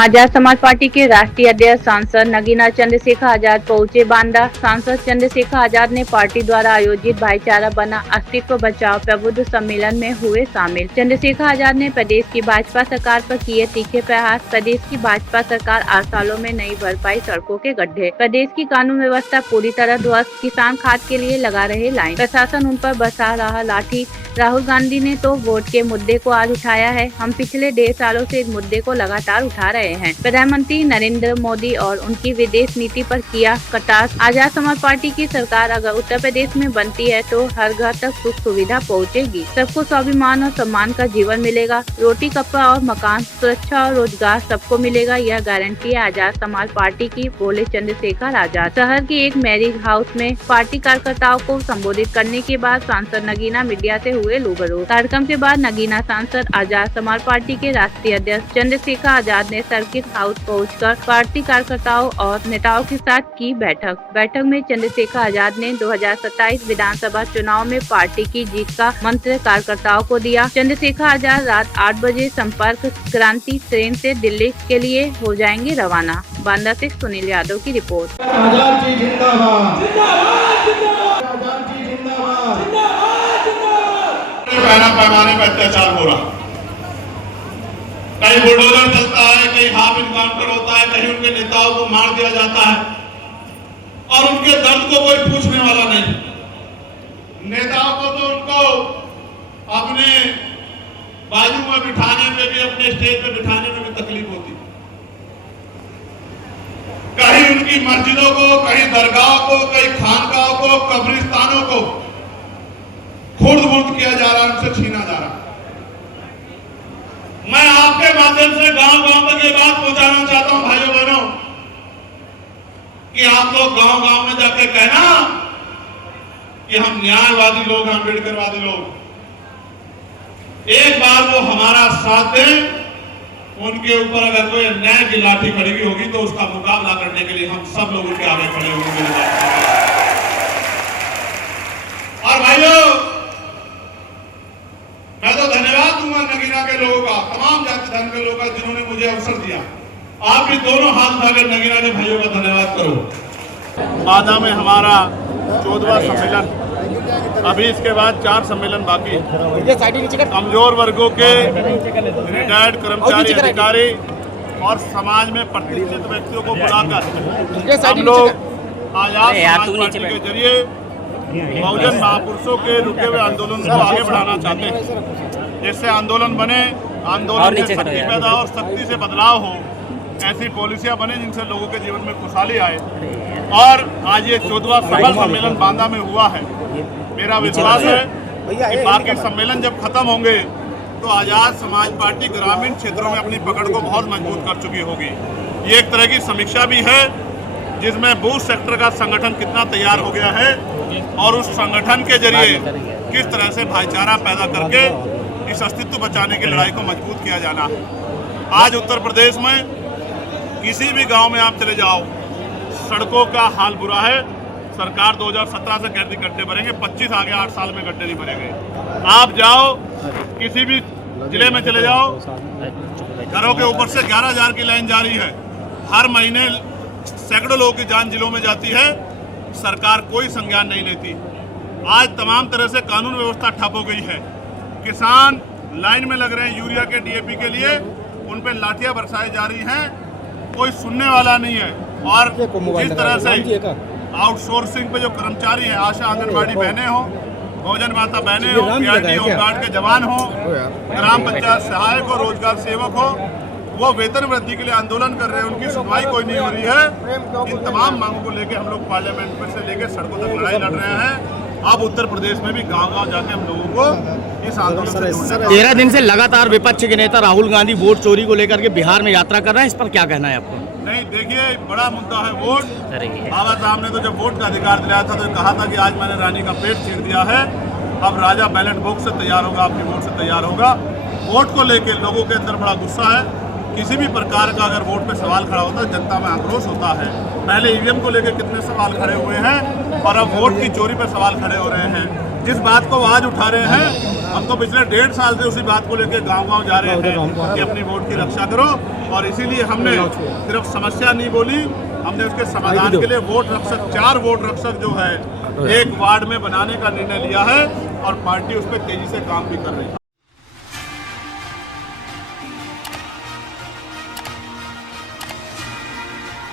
Azad Samaj party के राष्ट्रीय अध्यक्ष सांसद नगीना चंद्रशेखर आजाद पहुंचे बांदा। सांसद चंद्रशेखर आजाद ने पार्टी द्वारा आयोजित भाईचारा बना अस्तित्व बचाओ प्रबुद्ध सम्मेलन में हुए शामिल। चंद्रशेखर आजाद ने प्रदेश की भाजपा सरकार पर किए तीखे प्रहार। प्रदेश की भाजपा सरकार 8 सालों में नहीं भर पाई सड़कों के गड्ढे। प्रदेश की कानून व्यवस्था पूरी तरह ध्वस्त। किसान खाद के लिए लगा रहे लाइन। प्रशासन उन पर बरसा रहा लाठी। राहुल गांधी ने तो वोट के मुद्दे को आज उठाया है। हम पिछले 1.5 सालों से इस मुद्दे को लगातार उठा रहे हैं। प्रधानमंत्री नरेंद्र मोदी और उनकी विदेश नीति पर किया कटाक्ष। आजाद समाज पार्टी की सरकार अगर उत्तर प्रदेश में बनती है तो हर घर तक सुख सुविधा पहुंचेगी। सबको स्वाभिमान और सम्मान का जीवन मिलेगा। रोटी कपड़ा और मकान, सुरक्षा और रोजगार सबको मिलेगा, यह गारंटी है आजाद समाज पार्टी की, बोले चंद्रशेखर आजाद। शहर के एक मैरिज हाउस में पार्टी कार्यकर्ताओं को संबोधित करने के बाद सांसद नगीना मीडिया से हुए रूबरू। कार्यक्रम के बाद नगीना सांसद आजाद समाज पार्टी के राष्ट्रीय अध्यक्ष चंद्रशेखर आजाद ने सर्किट हाउस पहुंचकर पार्टी कार्यकर्ताओं और नेताओं के साथ की बैठक में चंद्रशेखर आजाद ने 2027 विधानसभा चुनाव में पार्टी की जीत का मंत्र कार्यकर्ताओं को दिया। चंद्रशेखर आजाद रात 8 बजे संपर्क क्रांति ट्रेन से दिल्ली के लिए हो जाएंगे रवाना। बांदा से सुनील यादव की रिपोर्ट। आजाद जी जिंदाबाद, जिंदाबाद, जिंदाबाद, आजाद जी जिंदाबाद, जिंदाबाद, जिंदाबाद। पैमाने पर अत्याचार हो रहा, कहीं बुलडोजर चलता है, कहीं हाफ इनकाउंटर होता है, कहीं उनके नेताओं को मार दिया जाता है और उनके दर्द को कोई पूछने वाला नहीं। नेताओं को तो उनको अपने बाजू में बिठाने में भी, अपने स्टेज पे बिठाने में भी तकलीफ होती। कहीं उनकी मस्जिदों को, कहीं दरगाहों को, कहीं खानकाहों को, कब्रिस्तानों को खुर्द-बुर्द किया जा रहा, उनसे छीना जा रहा। मैं आपके माध्यम से गांव-गांव तक ये बात पहुंचाना चाहता हूं भाइयों बहनों कि आप लोग गांव-गांव में जाके कहना कि हम न्यायवादी लोग, हम अम्बेडकरवादी लोग। एक बार वो हमारा साथ दें, उनके ऊपर अगर कोई अन्याय की लाठी खड़ी हुई होगी तो उसका मुकाबला करने के लिए हम सब लोग उनके आगे खड़े होंगे। और भाइयों, मैं तो धन्यवाद दूंगा नगीना के लोगों का, तमाम जाति धर्म के लोगों का, जिन्होंने मुझे अवसर दिया। आप भी दोनों हाथ उठाकर नगीना के भाइयों का धन्यवाद करो। बांदा में हमारा 14वां सम्मेलन, अभी इसके बाद 4 सम्मेलन बाकी। कमजोर वर्गों के रिटायर्ड कर्मचारी, अधिकारी और समाज में प्रतिष्ठित व्यक्तियों को बुलाकर हम लोग आजाद समाज पार्टी के जरिए बहुजन महापुरुषों के रुके हुए आंदोलन को आगे बढ़ाना चाहते हैं। जिससे आंदोलन बने, आंदोलन से शक्ति पैदा और शक्ति से बदलाव हो, ऐसी पॉलिसियां बने जिनसे लोगों के जीवन में खुशहाली आए। और आज ये 14वां सफल सम्मेलन बांदा में हुआ है। मेरा विश्वास है कि बाकी सम्मेलन जब खत्म होंगे तो आजाद समाज पार्टी ग्रामीण क्षेत्रों में अपनी पकड़ को बहुत मजबूत कर चुकी होगी। ये एक तरह की समीक्षा भी है जिसमें बूथ सेक्टर का संगठन कितना तैयार हो गया है और उस संगठन के जरिए किस तरह से भाईचारा पैदा करके इस अस्तित्व बचाने की लड़ाई को मजबूत किया जाना है। आज उत्तर प्रदेश में किसी भी गांव में आप चले जाओ, सड़कों का हाल बुरा है। सरकार 2017 से कहती गड्ढे भरेंगे, 25 आ गया, 8 साल में गड्ढे नहीं भरेंगे। आप जाओ किसी भी जिले में चले जाओ, घरों के ऊपर से 11,000 की लाइन जारी है। हर महीने सैकड़ों लोगों की जान जिलों में जाती है, सरकार कोई संज्ञान नहीं लेती। आज तमाम तरह से कानून व्यवस्था ठप हो गई है। किसान लाइन में लग रहे हैं यूरिया के, डीएपी के लिए, उन पर लाठियां बरसाई जा रही हैं, कोई सुनने वाला नहीं है। और जिस तरह से आउटसोर्सिंग पे जो कर्मचारी हैं, आशा आंगनबाड़ी बहनें हो, बहुजन माता बहनें हो, पीआरटी होमगार्ड के जवान हो, ग्राम पंचायत सहायक हो, रोजगार सेवक हो, वो वेतन वृद्धि के लिए आंदोलन कर रहे हैं, उनकी सुनवाई कोई नहीं हो रही है। इन तमाम मांगों को लेकर हम लोग पार्लियामेंट में से लेकर सड़कों तक लड़ाई लड़ रहे हैं। अब उत्तर प्रदेश में भी गांव-गांव जाके हम लोगों को इस आंदोलन से जोड़ना। 13 दिन से लगातार विपक्ष के नेता राहुल गांधी वोट चोरी को लेकर के बिहार में यात्रा कर रहे हैं, इस पर क्या कहना है आपको? नहीं, देखिए, बड़ा मुद्दा है वोट। बाबा साहब ने तो जब वोट का अधिकार दिलाया था तो कहा था कि आज मैंने रानी का पेट चीर दिया है, अब राजा बैलेट बॉक्स से तैयार होगा, अपनी वोट से तैयार होगा। वोट को लेकर लोगों के अंदर बड़ा गुस्सा है। किसी भी प्रकार का अगर वोट पे सवाल खड़ा होता है, जनता में आक्रोश होता है। पहले ईवीएम को लेकर कितने सवाल खड़े हुए हैं और अब वोट की चोरी पर सवाल खड़े हो रहे हैं। जिस बात को आज उठा रहे हैं, हम तो पिछले 1.5 साल से उसी बात को लेकर गांव-गांव जा रहे हैं कि अपनी वोट की रक्षा करो, और इसीलिए हमने सिर्फ समस्या नहीं बोली, हमने उसके समाधान के लिए वोट रक्षक 4 वोट रक्षक जो है एक वार्ड में बनाने का निर्णय लिया है, और पार्टी उस पर तेजी से काम भी कर रही है।